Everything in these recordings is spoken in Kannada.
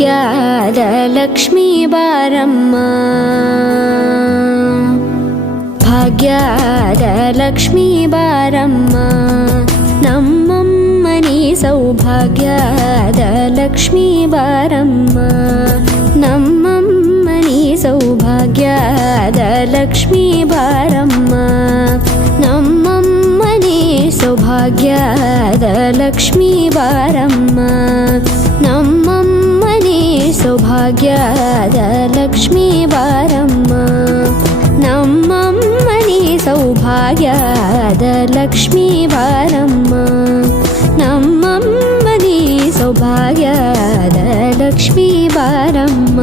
ಭಾಗ್ಯದ ಲಕ್ಷ್ಮೀ ಬಾರಮ್ಮ, ಭಾಗ್ಯದ ಲಕ್ಷ್ಮೀ ಬಾರಮ್ಮ, ನಮ್ಮಮ್ಮನಿ ಸೌಭಾಗ್ಯದ ಲಕ್ಷ್ಮೀ ಬಾರಮ್ಮ, ನಮ್ಮಮ್ಮನಿ ಸೌಭಾಗ್ಯದ ಲಕ್ಷ್ಮೀ ಬಾರಮ್ಮ, ನಮ್ಮಮ್ಮನಿ ಸೌಭಾಗ್ಯದ ಲಕ್ಷ್ಮೀ ಬಾರಮ್ಮ, ನಮ್ಮಮ್ಮನಿ ಸೌಭಾಗ್ಯದ ಲಕ್ಷ್ಮೀ ಬಾರಮ್ಮ, ನಮ್ಮಮ್ಮನಿ ಸೌಭಾಗ್ಯದ ಲಕ್ಷ್ಮೀ ಬಾರಮ್ಮ, ನಮ್ಮಮ್ಮನಿ ಸೌಭಾಗ್ಯದ ಲಕ್ಷ್ಮೀ ಬಾರಮ್ಮ.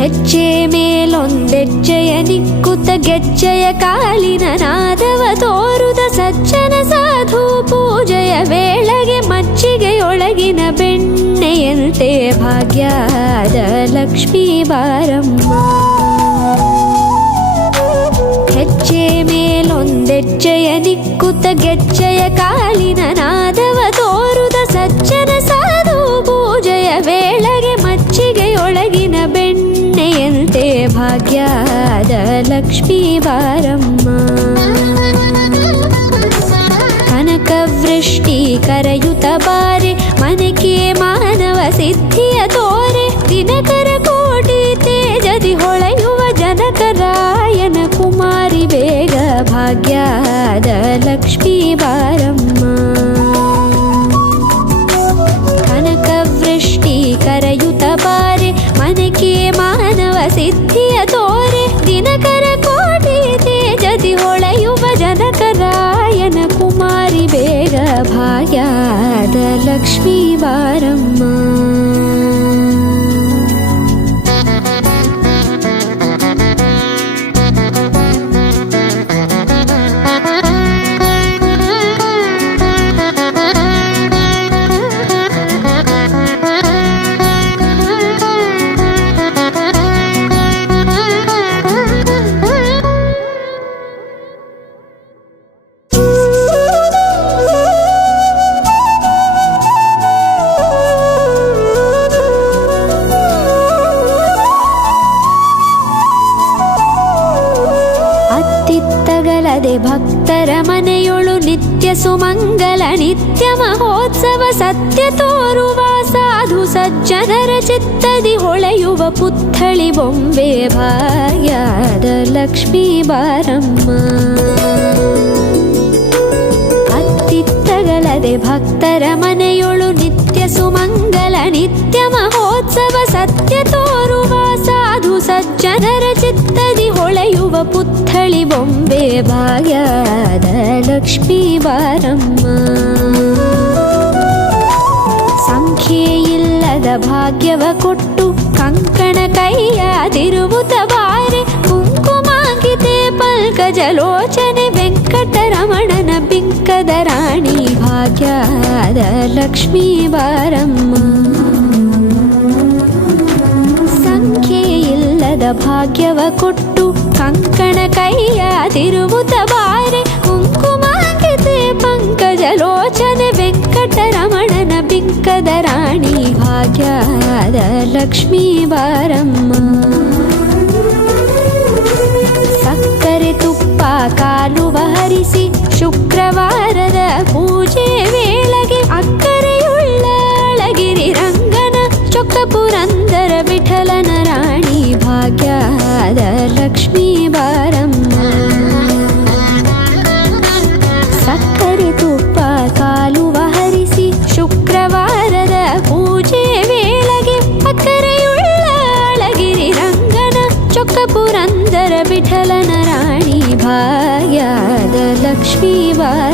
ಹೆಜ್ಜೆ ಮೇಲೊಂದೆಜ್ಜೆಯ ನಿಕ್ಕುತ್ತ ಗೆಜ್ಜೆಯ ಕಾಲಿನ ನಾದವ ತೋರುದ ಸಜ್ಜನ ಸಾಧು ಪೂಜೆಯ ವೇಳೆಗೆ ಮಜ್ಜಿಗೆಯೊಳಗಿನ ಬೆಣ್ಣೆಯಂತೆ ಭಾಗ್ಯದ ಲಕ್ಷ್ಮೀ ಬಾರಮ್ಮ, ಹೆಜ್ಜೆ ಮೇಲೊಂದೆಜ್ಜೆಯ ನಿಕ್ಕುತ್ತ ಗೆಜ್ಜೆಯ ಕಾಲಿನ ನಾದವ ತೋರುದ ಸಜ್ಜನ ಸಾಧು ಪೂಜೆಯ ವೇಳೆಗೆ ಮಜ್ಜಿಗೆಯೊಳಗಿನ ಬೆಣ್ಣೆಯಂತೆ ಭಾಗ್ಯದ ಲಕ್ಷ್ಮೀ ಬಾರಮ್ಮ, ಕನಕವೃಷ್ಟಿ ಕರೆಯುತ್ತ ಬಾರೆ ಮನಕೆ ಮಾನವ ಸಿದ್ಧಿಯ ತೋರೆ, ದಿನಕರ ಕೋಟಿ ತೇಜದಿ ಹೊಳೆಯುವ ಜನಕರಾಯನ ಕುಮಾರಿ ಬೇಗ ಭಾಗ್ಯದ ಲಕ್ಷ್ಮೀ ಬಾರಮ್ಮ, ಕನಕವೃಷ್ಟಿ ಕರೆಯುತ್ತ ಬಾರೆ ಮನಕೆ ಮಾನವ ಸಿದ್ಧಿಯ ತೋರೆ, ದಿನಕರ ಕೋಟಿ ತೇಜದಿ ಹೊಳೆಯುವ ಜನಕರಾಯನ ಕುಮಾರಿ ಬೇಗ ಭಾಗ್ಯದ ಲಕ್ಷ್ಮೀ ಬಾರಮ್ಮ. ಅತ್ತಿತ್ತಗಲದೆ ಭಕ್ತರ ಮನೆಯೊಳು ನಿತ್ಯ ಸುಮಂಗಲ ನಿತ್ಯ ಮಹೋತ್ಸವ ಸತ್ಯ ತೋರುವ ಸಾಧು ಸಜ್ಜನರ ಚಿತ್ತದಿ ಹೊಳೆಯುವ ಪುತ್ಥಳಿ ಬೊಂಬೆ ಭಾಗ್ಯದ ಲಕ್ಷ್ಮೀ ಬಾರಮ್ಮ, ಅತ್ತಿತ್ತಗಲದೆ ಭಕ್ತರ ಮನೆಯೊಳು ನಿತ್ಯ ಸುಮಂಗಲ ನಿತ್ಯ ಮಹೋತ್ಸವ ಸತ್ಯ ತೋರುವ ಸಾಧು ಸಜ್ಜನರ ಚಿತ್ತದಿ ಹೊಳೆಯುವ ಪುತ್ಥಳಿ ಬೊಂಬೆ ಭಾಗ್ಯದ ಲಕ್ಷ್ಮೀ ಬಾರಮ್ಮ, ಸಂಖ್ಯೆಯಿಲ್ಲದ ಭಾಗ್ಯವ ಕೊಟ್ಟು ಕಂಕಣ ಕೈಯಾದಿರುವುತ ಬಾರೆ, ಕುಂಕುಮಾಂಕಿತೆ ಪಲ್ಕಜಲೋಚನೆ ವೆಂಕಟರಮಣನ ಬಿಂಕದ ರಾಣಿ ಭಾಗ್ಯದ ಲಕ್ಷ್ಮೀ ಬಾರಮ್ಮ, ಸಂಖ್ಯೆಯಿಲ್ಲದ ಭಾಗ್ಯವ ಕೊಟ್ಟು ಕಂಕಣ ಕೈಯಾದಿರುವುತ ಬಾರೆ, ಕುಂಕುಮಾಂಕಿತೆ ಪಂಕಜಲೋಚನೆ ವೆಂಕಟರಮಣನ ಬಿಂಕದ ರಾಣಿ ಭಾಗ್ಯದ ಲಕ್ಷ್ಮೀ ಬಾರಮ್ಮ, ಸಕ್ಕರೆ ತುಪ್ಪ ಕಾಲುವ ಹರಿಸಿ ಶುಕ್ರವಾರದ ಪೂಜೆ ವೇಳೆಗೆ ಅಕ್ಕರೆಯುಳ್ಳ ಅಳಗಿರಿ ರಂಗನ ಚೊಕ್ಕ ಪುರಂದರ ವಿಠಲನ ರಾಣಿ ಭಾಗ್ಯದ ಲಕ್ಷ್ಮೀ ಬಾರಮ್ಮ, ಸಕ್ಕರೆ ತುಪ್ಪ ಕಾಲುವ ಹರಿಸಿ ಶುಕ್ರವಾರದ ಪೂಜೆ ವೇಳೆಗೆ ಅಕ್ಕರೆಯುಳ್ಳ ಅಳಗಿರಿ ರಂಗನ ಚೊಕ್ಕ ಪುರಂದರ ವಿಠಲನ ರಾಣಿ ಭಾಗ್ಯದ ಲಕ್ಷ್ಮೀ ಬಾರದೆ.